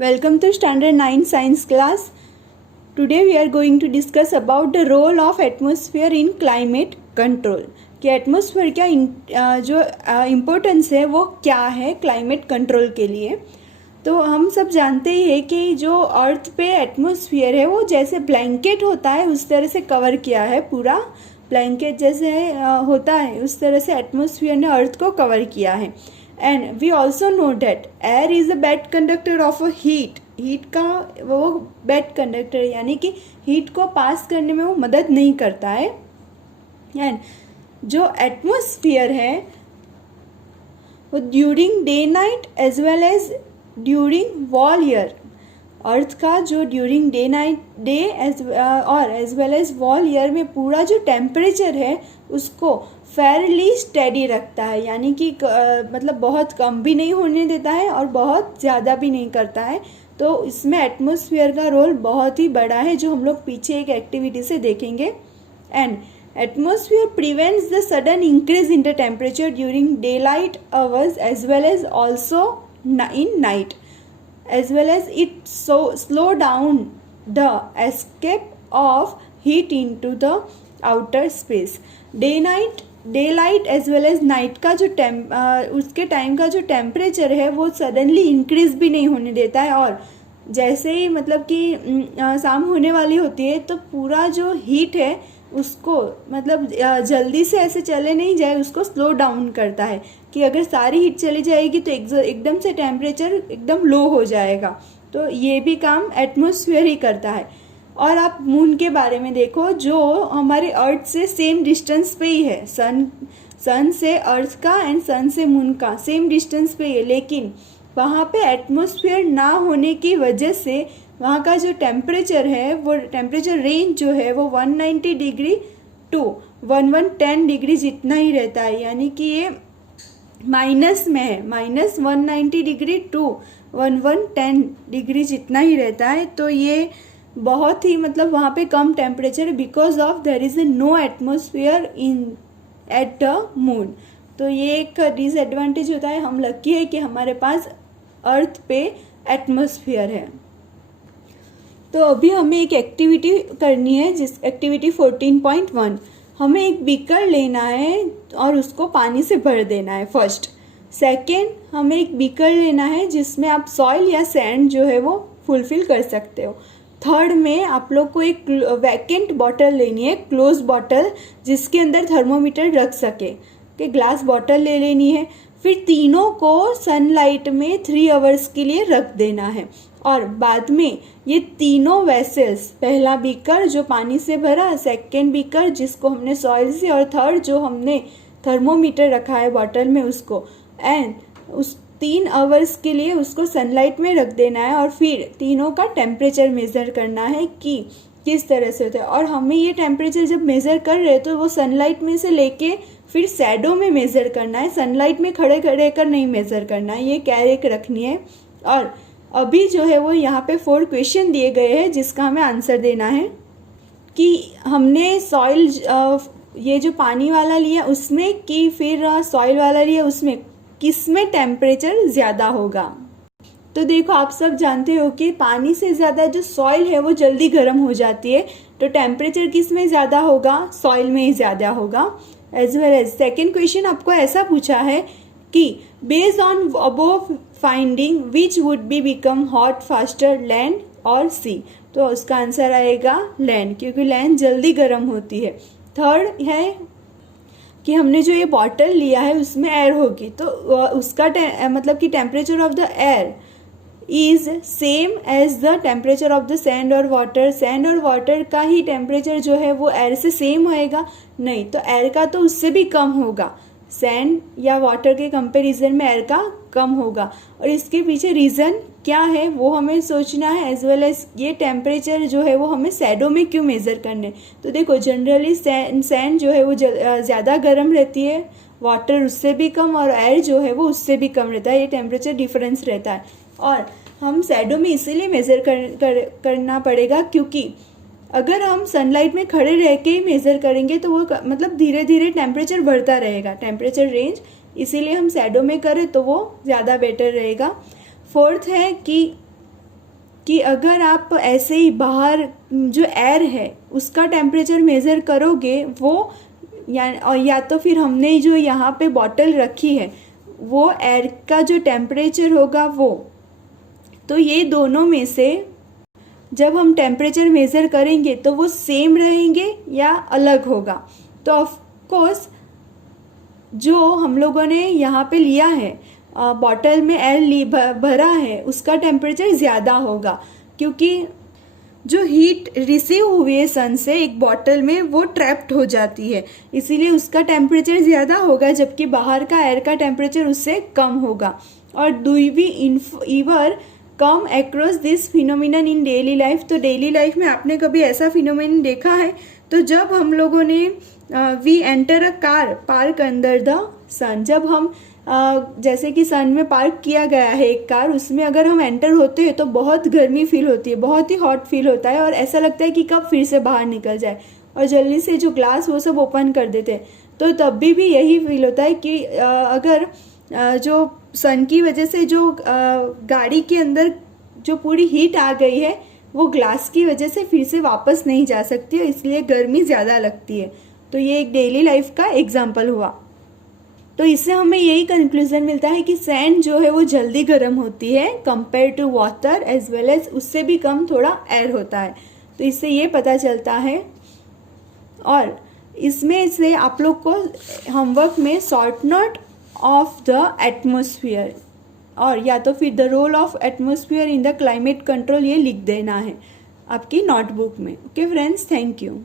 Welcome to Standard 9 Science class. Today we are going to discuss about the role of atmosphere in climate control. कि atmosphere क्या जो importance है वो क्या है क्लाइमेट कंट्रोल के लिए। तो हम सब जानते ही है कि जो अर्थ पे एटमॉस्फेयर है वो जैसे ब्लैंकेट होता है उस तरह से कवर किया है, पूरा ब्लैंकेट जैसे होता है उस तरह से एटमॉस्फेयर ने अर्थ को कवर किया है। And we also know that air is a bad conductor of a heat का वो बैड कंडक्टर, यानी कि हीट को पास करने में वो मदद नहीं करता है। एंड जो एटमॉस्फेयर है वो during day night as well as during whole year, earth का जो during day night day as well as whole year में पूरा जो टेम्परेचर है उसको फेयरली स्टेडी रखता है, यानी कि मतलब बहुत कम भी नहीं होने देता है और बहुत ज़्यादा भी नहीं करता है। तो इसमें एटमॉस्फेयर का रोल बहुत ही बड़ा है, जो हम लोग पीछे एक एक्टिविटी से देखेंगे। And atmosphere prevents the sudden increase in the temperature during day light hours as well as also in night, as well as it slow down the escape of heat into the outer space. Day light as well as night का जो उसके time का जो temperature है वो suddenly increase भी नहीं होने देता है, और जैसे ही मतलब कि शाम होने वाली होती है तो पूरा जो हीट है उसको मतलब जल्दी से ऐसे चले नहीं जाए, उसको स्लो डाउन करता है कि अगर सारी हीट चली जाएगी तो एकदम से टेम्परेचर एकदम लो हो जाएगा। तो ये भी काम एटमॉस्फेयर ही करता है। और आप मून के बारे में देखो, जो हमारे अर्थ से सेम डिस्टेंस पे ही है, सन से अर्थ का एंड सन से मून का सेम डिस्टेंस पे ही है, लेकिन वहाँ पे एटमॉस्फेयर ना होने की वजह से वहाँ का जो टेम्परेचर है वो टेम्परेचर रेंज जो है वो 190 डिग्री टू 1110 डिग्री जितना ही रहता है, यानी कि ये माइनस में है, -190 डिग्री टू 1110 डिग्री जितना ही रहता है। तो ये बहुत ही मतलब वहाँ पे कम temperature because of there is no atmosphere in at the moon. तो ये एक डिसएडवांटेज होता है, हम लकी है कि हमारे पास अर्थ पे एटमॉस्फेयर है। तो अभी हमें एक एक्टिविटी करनी है, जिस एक्टिविटी 14.1 हमें एक बीकर लेना है और उसको पानी से भर देना है फर्स्ट। सेकेंड, हमें एक बीकर लेना है जिसमें आप सॉइल या सैंड जो है वो फुलफिल कर सकते हो। थर्ड में आप लोग को एक वैकेंट बॉटल लेनी है, क्लोज बॉटल जिसके अंदर थर्मोमीटर रख सके, कि ग्लास बॉटल ले लेनी है। फिर तीनों को सनलाइट में 3 आवर्स के लिए रख देना है, और बाद में ये तीनों वेसल्स, पहला बीकर जो पानी से भरा, सेकेंड बीकर जिसको हमने सॉइल से, और थर्ड जो हमने थर्मोमीटर रखा है बॉटल में उसको, एंड उस 3 आवर्स के लिए उसको सनलाइट में रख देना है। और फिर तीनों का टेम्परेचर मेज़र करना है कि किस तरह से होता है। और हमें ये टेम्परेचर जब मेज़र कर रहे हैं तो वो सनलाइट में से लेके फिर शैडो में मेज़र करना है, सनलाइट में खड़े खड़े कर नहीं मेज़र करना है, ये कैरेक रखनी है। और अभी जो है वो यहाँ पे 4 क्वेश्चन दिए गए हैं जिसका हमें आंसर देना है कि हमने सॉइल ये जो पानी वाला लिया उसमें कि फिर सॉइल वाला लिया उसमें, किस में टेम्परेचर ज़्यादा होगा। तो देखो आप सब जानते हो कि पानी से ज़्यादा जो सॉइल है वो जल्दी गर्म हो जाती है, तो टेम्परेचर किस में ज़्यादा होगा, सॉइल में ही ज़्यादा होगा। As well as second question आपको ऐसा पूछा है कि based on above finding which would be become hot faster, land और सी। तो उसका आंसर आएगा लैंड, क्योंकि लैंड जल्दी गर्म होती है। थर्ड है कि हमने जो ये बॉटल लिया है उसमें एयर होगी, तो उसका मतलब कि temperature of the air is same as the temperature of the sand और वाटर। सैंड और वाटर का ही टेम्परेचर जो है वो एयर से सेम होएगा नहीं, तो एयर का तो उससे भी कम होगा, सैंड या वाटर के कंपैरिजन में एयर का कम होगा। और इसके पीछे रीज़न क्या है वो हमें सोचना है, एज वेल एज ये टेम्परेचर जो है वो हमें शैडो में क्यों मेज़र करने। तो देखो जनरली सैंड जो है वो ज़्यादा गर्म रहती है, वाटर उससे भी कम, और एयर जो है वो उससे भी कम रहता है, ये टेम्परेचर डिफरेंस रहता है। और हम शैडो में इसीलिए मेज़र करना पड़ेगा क्योंकि अगर हम सनलाइट में खड़े रह के ही मेज़र करेंगे तो वो मतलब धीरे धीरे टेम्परेचर बढ़ता रहेगा, टेम्परेचर रेंज, इसीलिए हम शैडो में करें तो वो ज़्यादा बेटर रहेगा। फोर्थ है कि कि अगर आप ऐसे ही बाहर जो एयर है उसका टेम्परेचर मेज़र करोगे वो या तो फिर हमने जो यहाँ पे बॉटल रखी है वो एयर का जो टेम्परेचर होगा वो, तो ये दोनों में से जब हम टेम्परेचर मेज़र करेंगे तो वो सेम रहेंगे या अलग होगा। तो ऑफ कोर्स जो हम लोगों ने यहाँ पे लिया है बॉटल में एयर भरा है उसका टेम्परेचर ज़्यादा होगा, क्योंकि जो हीट रिसीव हुई है सन से एक बॉटल में वो ट्रैप्ड हो जाती है, इसीलिए उसका टेम्परेचर ज़्यादा होगा, जबकि बाहर का एयर का टेम्परेचर उससे कम होगा। और do we ever come across this phenomenon in daily life. तो डेली लाइफ में आपने कभी ऐसा फिनोमिनन देखा है? तो जब हम लोगों ने we enter a car park under the sun, जब हम जैसे कि सन में पार्क किया गया है एक कार, उसमें अगर हम एंटर होते हैं तो बहुत गर्मी फील होती है, बहुत ही हॉट फील होता है और ऐसा लगता है कि कब फिर से बाहर निकल जाए, और जल्दी से जो ग्लास वो सब ओपन कर देते हैं। तो तब भी यही फील होता है कि अगर जो सन की वजह से जो गाड़ी के अंदर जो पूरी हीट आ गई है वो ग्लास की वजह से फिर से वापस नहीं जा सकती है, इसलिए गर्मी ज़्यादा लगती है। तो ये एक डेली लाइफ का एग्जाम्पल हुआ। तो इससे हमें यही कंक्लूजन मिलता है कि सैंड जो है वो जल्दी गर्म होती है compare to water, as well as उससे भी कम थोड़ा एयर होता है। तो इससे ये पता चलता है, और इसमें से आप लोग को होमवर्क में short note of the atmosphere और या तो फिर the role of atmosphere in the climate control ये लिख देना है आपकी नोटबुक में। Okay friends, thank you.